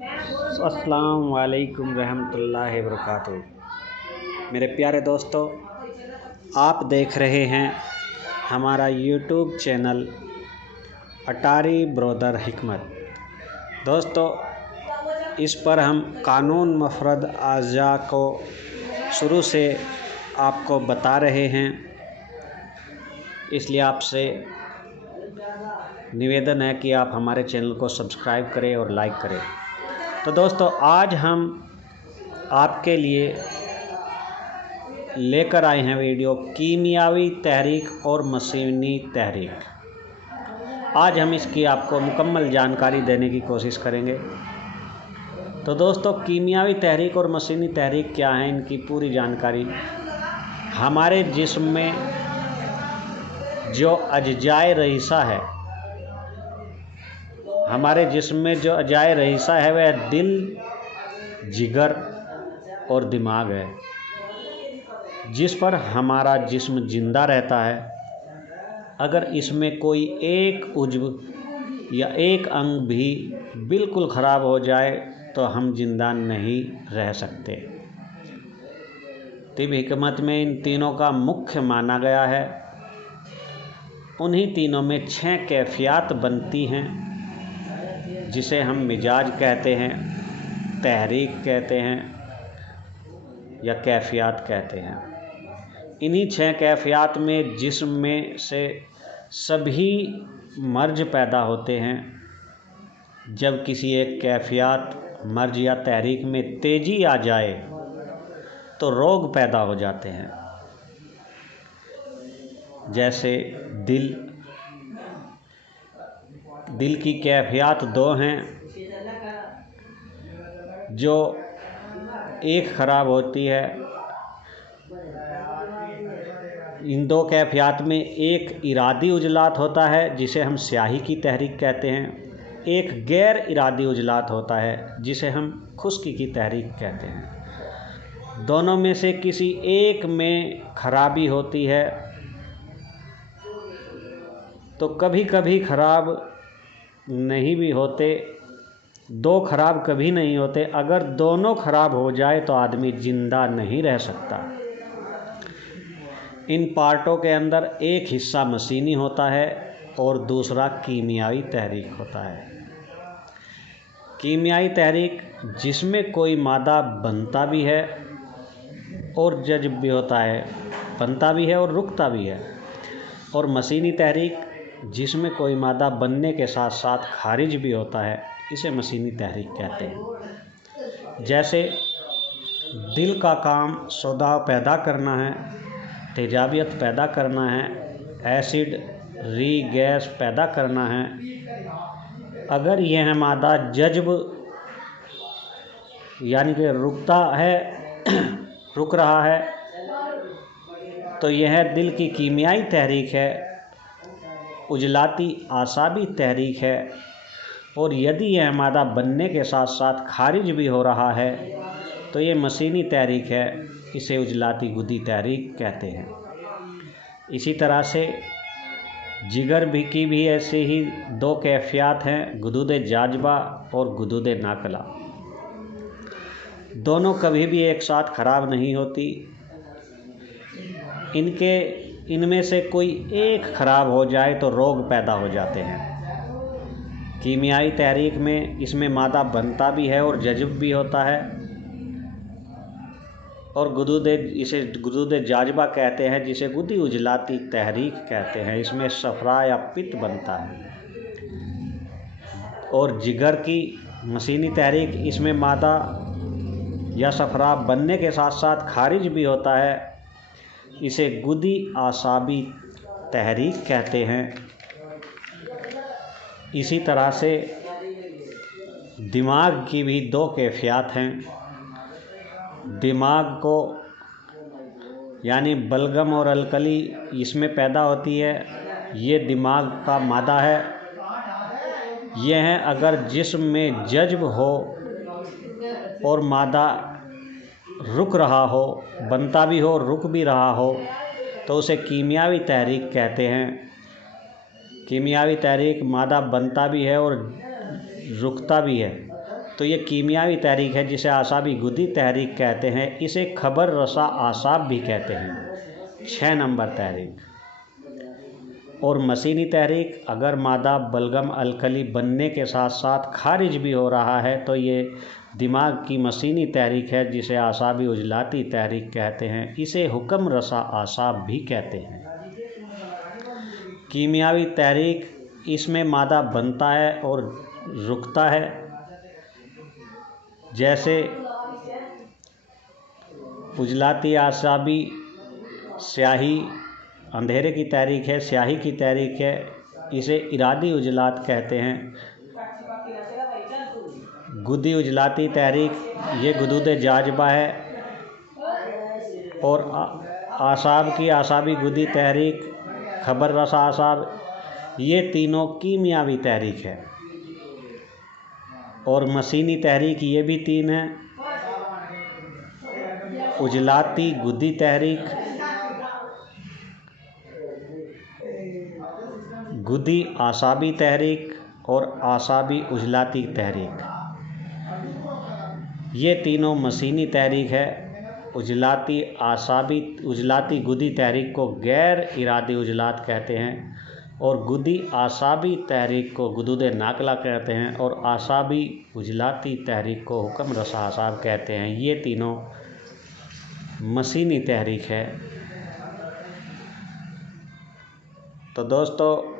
अस्सलाम वालेकुम रहमतुल्लाहि वबरकातुहू। मेरे प्यारे दोस्तों, आप देख रहे हैं हमारा यूट्यूब चैनल अटारी ब्रदर हिकमत। दोस्तों, इस पर हम कानून मफरद अज़ा को शुरू से आपको बता रहे हैं, इसलिए आपसे निवेदन है कि आप हमारे चैनल को सब्सक्राइब करें और लाइक करें। तो दोस्तों, आज हम आपके लिए लेकर आए हैं वीडियो कीमियावी तहरीक और मशीनी तहरीक। आज हम इसकी आपको मुकम्मल जानकारी देने की कोशिश करेंगे। तो दोस्तों, कीमियावी तहरीक और मशीनी तहरीक क्या है, इनकी पूरी जानकारी। हमारे जिस्म में जो अज्जाए रईसा है, हमारे जिस्म में जो अज्जाए रईसा है वह दिल, जिगर और दिमाग है, जिस पर हमारा जिस्म जिंदा रहता है। अगर इसमें कोई एक उज्व या एक अंग भी बिल्कुल ख़राब हो जाए तो हम जिंदा नहीं रह सकते। तिब हिकमत में इन तीनों का मुख्य माना गया है। उन्हीं तीनों में 6 कैफियत बनती हैं, जिसे हम मिजाज कहते हैं, तहरीक कहते हैं या कैफियत कहते हैं। इन्हीं 6 कैफियत में जिस्म में से सभी मर्ज पैदा होते हैं। जब किसी एक कैफियत, मर्ज या तहरीक में तेज़ी आ जाए तो रोग पैदा हो जाते हैं। जैसे दिल की कैफियत 2 हैं, जो एक ख़राब होती है। इन 2 कैफियत में एक इरादी उजलात होता है, जिसे हम स्याही की तहरीक कहते हैं। एक गैर इरादी उजलात होता है, जिसे हम खुश्की की तहरीक कहते हैं। दोनों में से किसी एक में खराबी होती है तो कभी कभी खराब नहीं भी होते। 2 खराब कभी नहीं होते। अगर दोनों खराब हो जाए तो आदमी जिंदा नहीं रह सकता। इन पार्टों के अंदर एक हिस्सा मशीनी होता है और दूसरा कीमियावी तहरीक होता है। कीमियावी तहरीक जिसमें कोई मादा बनता भी है और जज्ब भी होता है, बनता भी है और रुकता भी है। और मशीनी तहरीक जिसमें कोई मादा बनने के साथ साथ खारिज भी होता है, इसे मशीनी तहरीक कहते हैं। जैसे दिल का काम सोदा पैदा करना है, तेजाबियत पैदा करना है, एसिड री गैस पैदा करना है। अगर यह मादा जज्ब यानी कि रुकता है रुक रहा है तो यह दिल की कीमियाई तहरीक है, उजलाती आसाबी तहरीक है। और यदि यह मादा बनने के साथ साथ खारिज भी हो रहा है तो ये मशीनी तहरीक है, इसे उजलाती गुदी तहरीक कहते हैं। इसी तरह से जिगर भी की भी ऐसे ही 2 कैफियत हैं, गुदूद जाजबा और गुदूद नाकला। दोनों कभी भी एक साथ ख़राब नहीं होती। इनमें से कोई एक ख़राब हो जाए तो रोग पैदा हो जाते हैं। कीमियाई तहरीक में इसमें मादा बनता भी है और जज्ब भी होता है। और इसे गुदूद जाजबा कहते हैं, जिसे गुदी उजलाती तहरीक कहते हैं। इसमें सफरा या पित्त बनता है। और जिगर की मशीनी तहरीक, इसमें मादा या सफरा बनने के साथ साथ खारिज भी होता है। इसे गुदी आसाबी तहरीक कहते हैं। इसी तरह से दिमाग की भी 2 कैफियत हैं। दिमाग को यानी बलगम और अलकली इसमें पैदा होती है। ये दिमाग का मादा है। यह है अगर जिस्म में जज्ब हो और मादा रुक रहा हो, बनता भी हो, रुक भी रहा हो, तो उसे कीमियावी तहरीक कहते हैं। कीमियावी तहरीक मादा बनता भी है और रुकता भी है, तो ये कीमियावी तहरीक है जिसे आसाबी गुदी तहरीक कहते हैं। इसे खबर रसा आसाब भी कहते हैं। 6 नंबर तहरीक। और मसीनी तहरीक, अगर मादा बलगम अलकली बनने के साथ साथ खारिज भी हो रहा है तो ये दिमाग की मसीनी तहरीक है जिसे आसाबी उजलाती तहरीक कहते हैं। इसे हुक्म रसा आसाब भी कहते हैं। कीमियावी तहरीक, इसमें मादा बनता है और रुकता है, जैसे उजलाती आसाबी स्याही अंधेरे की तहरीक है, स्याही की तहरीक है। इसे इरादी उजलात कहते हैं। गुदी उजलाती तहरीक, ये गुदूद जाजबा है। और आसाब की आसाबी गुदी तहरीक, खबर रसा आसाब, ये तीनों कीमियावी तहरीक है। और मसीनी तहरीक ये भी 3 है। उजलाती गुदी तहरीक, गुदी आसाबी तहरीक और आसाबी उजलाती तहरीक, ये तीनों मसीनी तहरीक है। उजलाती गुदी तहरीक को गैर इरादी उजलात कहते हैं और गुदी आसाबी तहरीक को गुदूद नाकला कहते हैं और आसाबी उजलाती तहरीक को हुक्म रसा आसाब कहते हैं। ये तीनों मसीनी तहरीक है। तो दोस्तों,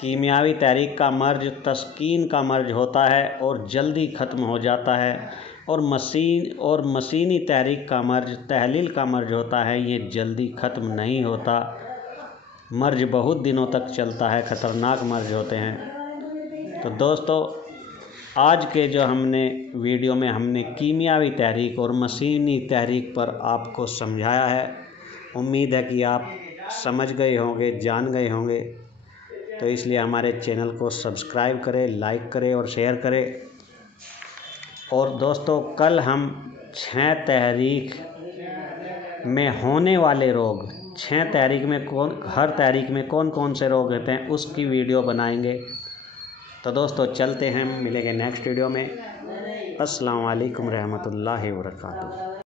कीमियावी तहरीक का मर्ज तस्कीन का मर्ज होता है और जल्दी ख़त्म हो जाता है। और मसीनी तहरीक का मर्ज तहलील का मर्ज होता है, ये जल्दी ख़त्म नहीं होता, मर्ज बहुत दिनों तक चलता है, ख़तरनाक मर्ज होते हैं। तो दोस्तों, आज के जो हमने वीडियो में हमने कीमियावी तहरीक और मसीनी तहरीक पर आपको समझाया है। उम्मीद है कि आप समझ गए होंगे, जान गए होंगे। तो इसलिए हमारे चैनल को सब्सक्राइब करें, लाइक करें और शेयर करें। और दोस्तों, कल हम 6 तहरीक में होने वाले रोग, 6 तहरीक में हर तहरीक में कौन कौन से रोग होते हैं उसकी वीडियो बनाएंगे। तो दोस्तों, चलते हैं, मिलेंगे नेक्स्ट वीडियो में। अस्सलाम वालेकुम रहमतुल्लाहि व बरकातुहू।